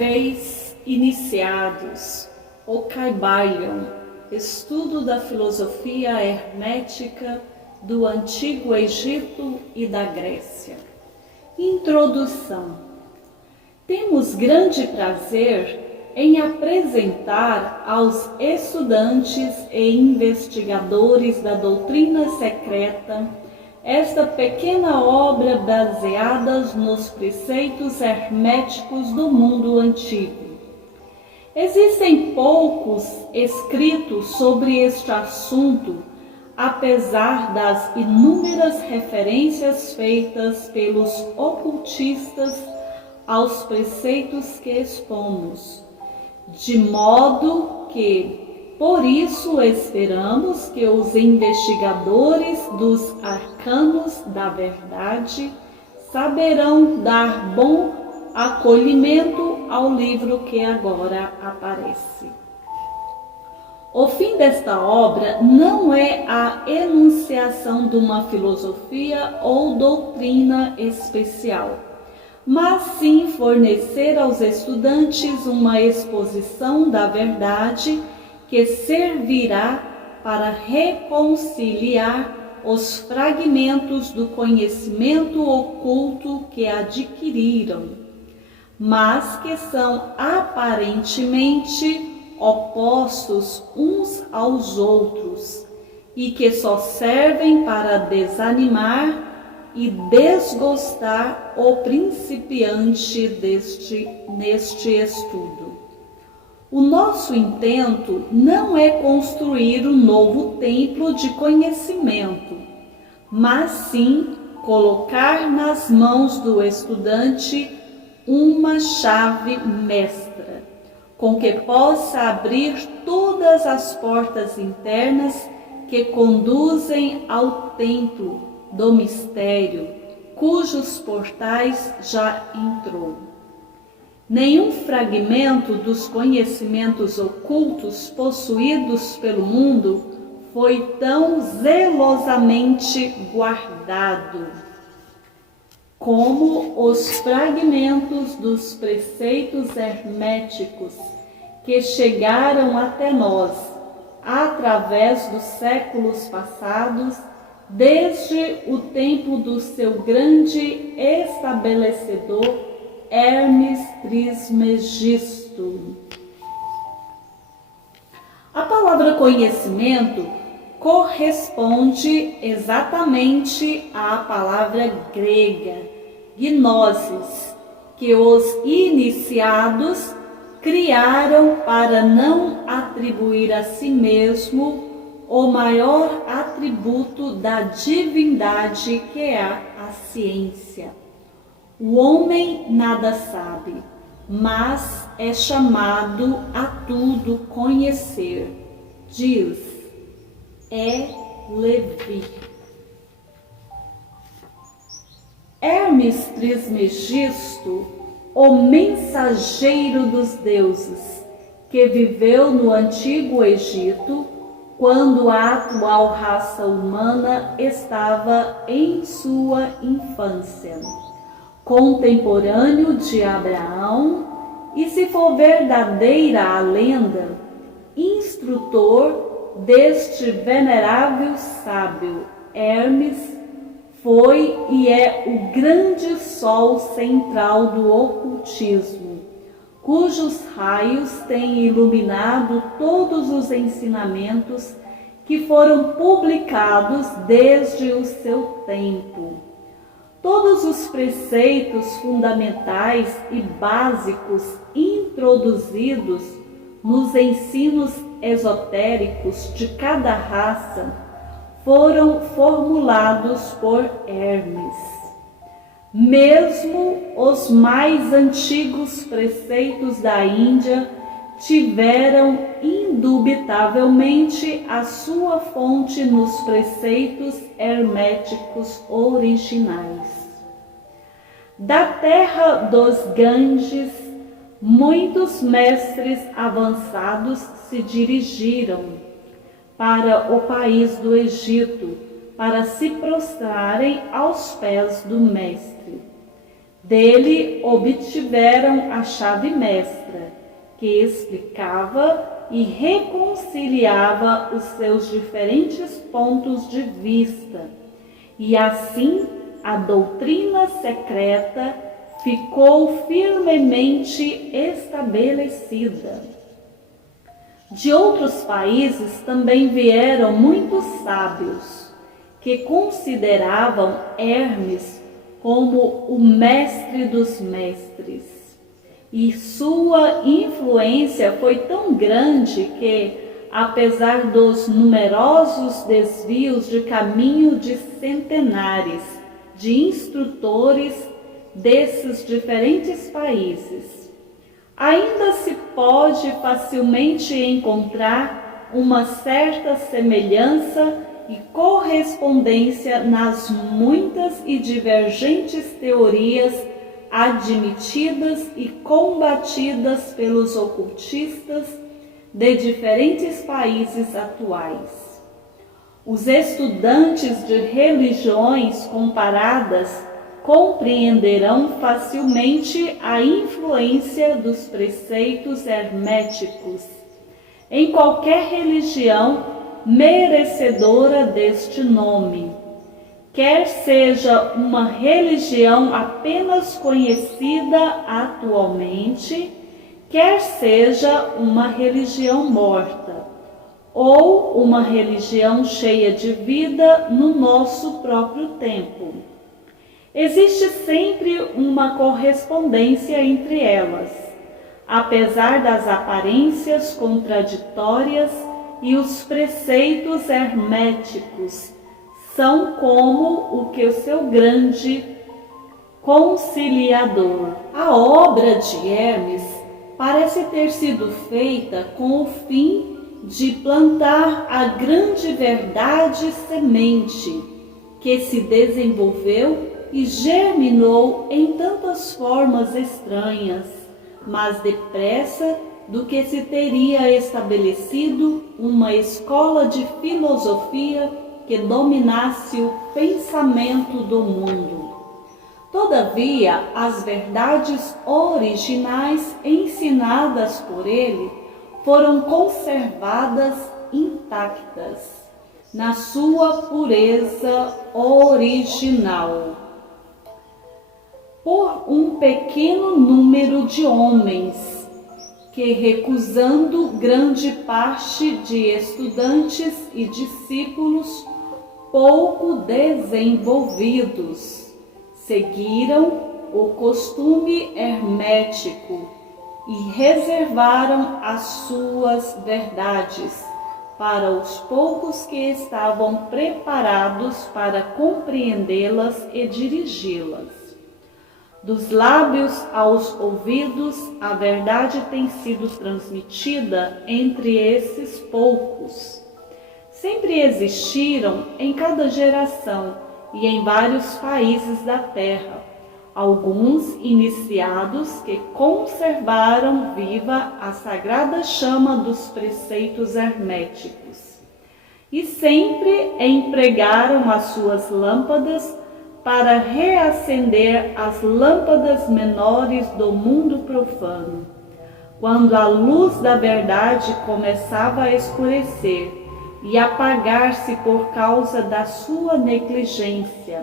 3 Iniciados, o Kybalion, estudo da filosofia hermética do Antigo Egito e da Grécia. Introdução. Temos grande prazer em apresentar aos estudantes e investigadores da doutrina secreta esta pequena obra baseada nos preceitos herméticos do mundo antigo. Existem poucos escritos sobre este assunto, apesar das inúmeras referências feitas pelos ocultistas aos preceitos que expomos, de modo que, por isso, esperamos que os investigadores dos arcanos da verdade saberão dar bom acolhimento ao livro que agora aparece. O fim desta obra não é a enunciação de uma filosofia ou doutrina especial, mas sim fornecer aos estudantes uma exposição da verdade que servirá para reconciliar os fragmentos do conhecimento oculto que adquiriram, mas que são aparentemente opostos uns aos outros e que só servem para desanimar e desgostar o principiante neste estudo. O nosso intento não é construir um novo templo de conhecimento, mas sim colocar nas mãos do estudante uma chave mestra, com que possa abrir todas as portas internas que conduzem ao templo do mistério, cujos portais já entrou. Nenhum fragmento dos conhecimentos ocultos possuídos pelo mundo foi tão zelosamente guardado como os fragmentos dos preceitos herméticos que chegaram até nós através dos séculos passados, desde o tempo do seu grande estabelecedor Hermes Trismegisto. A palavra conhecimento corresponde exatamente à palavra grega gnosis, que os iniciados criaram para não atribuir a si mesmo o maior atributo da divindade, que é a ciência. O homem nada sabe, mas é chamado a tudo conhecer, diz Levi. Hermes Trismegisto, o mensageiro dos deuses, que viveu no Antigo Egito, quando a atual raça humana estava em sua infância, contemporâneo de Abraão e, se for verdadeira a lenda, instrutor deste venerável sábio. Hermes foi e é o grande sol central do ocultismo, cujos raios têm iluminado todos os ensinamentos que foram publicados desde o seu tempo. Todos os preceitos fundamentais e básicos introduzidos nos ensinos esotéricos de cada raça foram formulados por Hermes. Mesmo os mais antigos preceitos da Índia tiveram indubitavelmente a sua fonte nos preceitos herméticos originais. Da terra dos Ganges, muitos mestres avançados se dirigiram para o país do Egito para se prostrarem aos pés do Mestre. Dele obtiveram a chave mestra, que explicava e reconciliava os seus diferentes pontos de vista, e assim a doutrina secreta ficou firmemente estabelecida. De outros países também vieram muitos sábios, que consideravam Hermes como o mestre dos mestres. E sua influência foi tão grande que, apesar dos numerosos desvios de caminho de centenares de instrutores desses diferentes países, ainda se pode facilmente encontrar uma certa semelhança e correspondência nas muitas e divergentes teorias admitidas e combatidas pelos ocultistas de diferentes países atuais. Os estudantes de religiões comparadas compreenderão facilmente a influência dos preceitos herméticos em qualquer religião merecedora deste nome, quer seja uma religião apenas conhecida atualmente, quer seja uma religião morta, ou uma religião cheia de vida no nosso próprio tempo. Existe sempre uma correspondência entre elas, apesar das aparências contraditórias, e os preceitos herméticos são como o que o seu grande conciliador. A obra de Hermes parece ter sido feita com o fim de plantar a grande verdade semente que se desenvolveu e germinou em tantas formas estranhas, mas depressa do que se teria estabelecido uma escola de filosofia que dominasse o pensamento do mundo. Todavia, as verdades originais ensinadas por ele foram conservadas intactas na sua pureza original por um pequeno número de homens que, recusando grande parte de estudantes e discípulos pouco desenvolvidos, seguiram o costume hermético e reservaram as suas verdades para os poucos que estavam preparados para compreendê-las e dirigi-las. Dos lábios aos ouvidos, a verdade tem sido transmitida entre esses poucos. Sempre existiram em cada geração e em vários países da terra alguns iniciados que conservaram viva a sagrada chama dos preceitos herméticos e sempre empregaram as suas lâmpadas para reacender as lâmpadas menores do mundo profano. Quando a luz da verdade começava a escurecer e apagar-se por causa da sua negligência,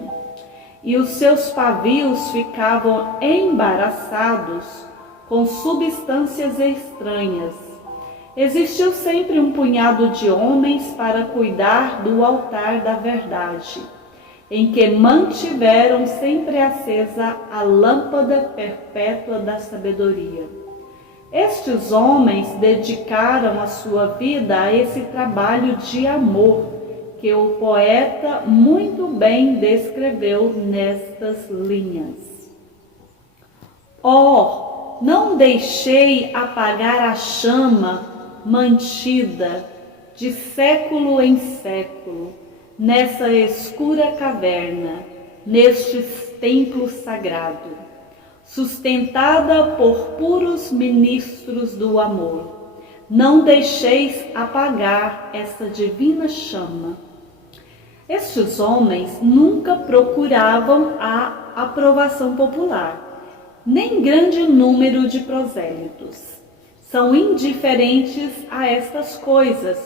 e os seus pavios ficavam embaraçados com substâncias estranhas, existiu sempre um punhado de homens para cuidar do altar da verdade, em que mantiveram sempre acesa a lâmpada perpétua da sabedoria. Estes homens dedicaram a sua vida a esse trabalho de amor, que o poeta muito bem descreveu nestas linhas. Oh, não deixei apagar a chama mantida de século em século, nessa escura caverna, neste templo sagrado, sustentada por puros ministros do amor. Não deixeis apagar essa divina chama. Estes homens nunca procuravam a aprovação popular nem grande número de prosélitos. São indiferentes a estas coisas,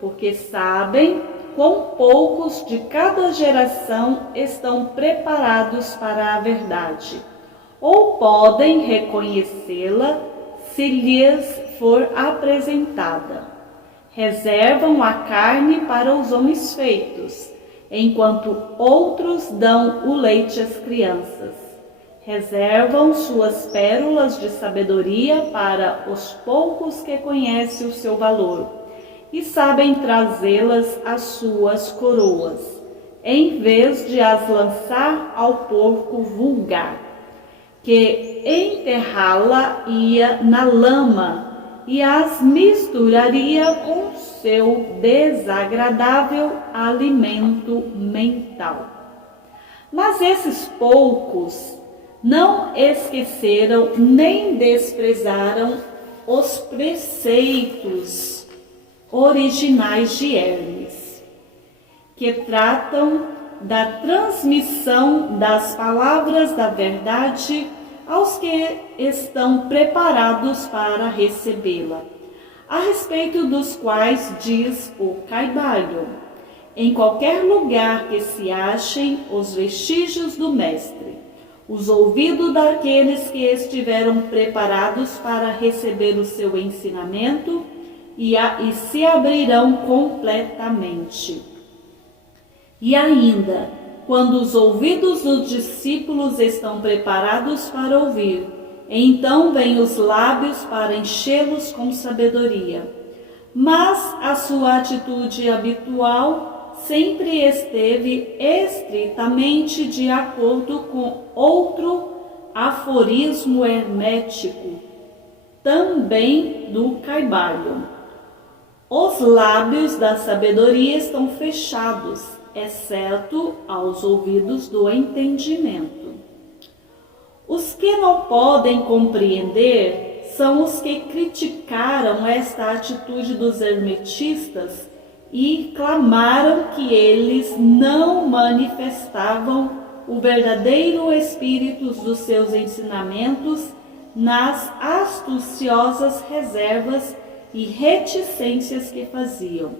porque sabem quão poucos de cada geração estão preparados para a verdade, ou podem reconhecê-la se lhes for apresentada. Reservam a carne para os homens feitos, enquanto outros dão o leite às crianças. Reservam suas pérolas de sabedoria para os poucos que conhecem o seu valor e sabem trazê-las às suas coroas, em vez de as lançar ao porco vulgar, que enterrá-la-ia na lama e as misturaria com seu desagradável alimento mental. Mas esses poucos não esqueceram nem desprezaram os preceitos originais de Hermes, que tratam da transmissão das palavras da verdade aos que estão preparados para recebê-la, a respeito dos quais diz o Caibalion: em qualquer lugar que se achem os vestígios do Mestre, os ouvidos daqueles que estiveram preparados para receber o seu ensinamento e se abrirão completamente. E ainda, quando os ouvidos dos discípulos estão preparados para ouvir, então vêm os lábios para enchê-los com sabedoria. Mas a sua atitude habitual sempre esteve estritamente de acordo com outro aforismo hermético, também do Caibalion: os lábios da sabedoria estão fechados, exceto aos ouvidos do entendimento. Os que não podem compreender são os que criticaram esta atitude dos hermetistas e clamaram que eles não manifestavam o verdadeiro espírito dos seus ensinamentos nas astuciosas reservas e reticências que faziam.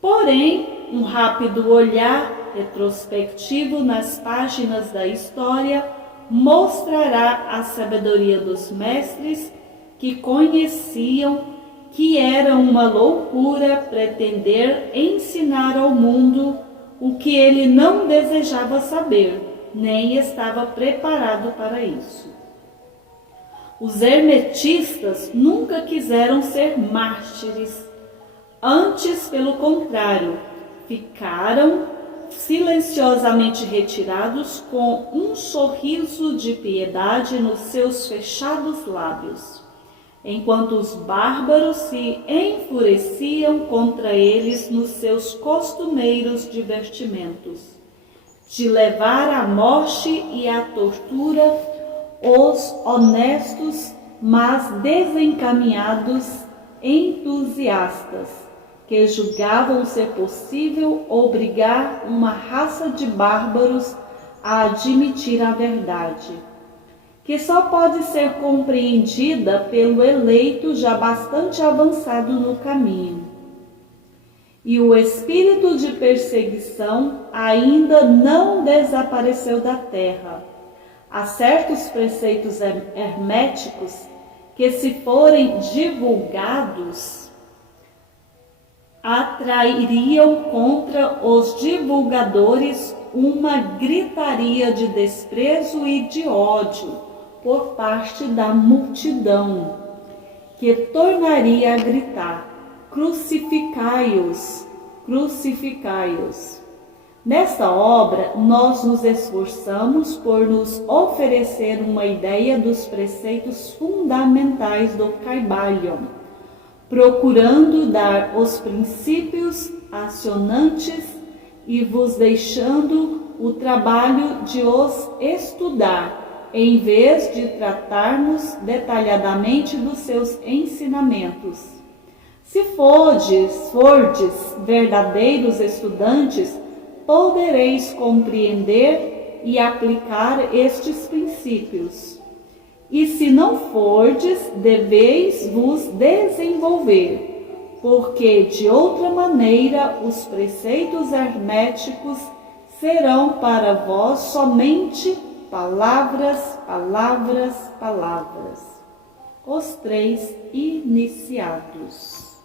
Porém, um rápido olhar retrospectivo nas páginas da história mostrará a sabedoria dos mestres, que conheciam que era uma loucura pretender ensinar ao mundo o que ele não desejava saber, nem estava preparado para isso. Os hermetistas nunca quiseram ser mártires. Antes, pelo contrário, ficaram silenciosamente retirados com um sorriso de piedade nos seus fechados lábios, enquanto os bárbaros se enfureciam contra eles nos seus costumeiros divertimentos, de levar à morte e à tortura os honestos, mas desencaminhados entusiastas, que julgavam ser possível obrigar uma raça de bárbaros a admitir a verdade, que só pode ser compreendida pelo eleito já bastante avançado no caminho. E o espírito de perseguição ainda não desapareceu da terra. Há certos preceitos herméticos que, se forem divulgados, atrairiam contra os divulgadores uma gritaria de desprezo e de ódio por parte da multidão, que tornaria a gritar: crucificai-os, crucificai-os. Nesta obra, nós nos esforçamos por nos oferecer uma ideia dos preceitos fundamentais do Caibalion, procurando dar os princípios acionantes e vos deixando o trabalho de os estudar, em vez de tratarmos detalhadamente dos seus ensinamentos. Se fordes verdadeiros estudantes, podereis compreender e aplicar estes princípios. E se não fordes, deveis vos desenvolver, porque de outra maneira os preceitos herméticos serão para vós somente palavras, palavras, palavras. Os 3 iniciados.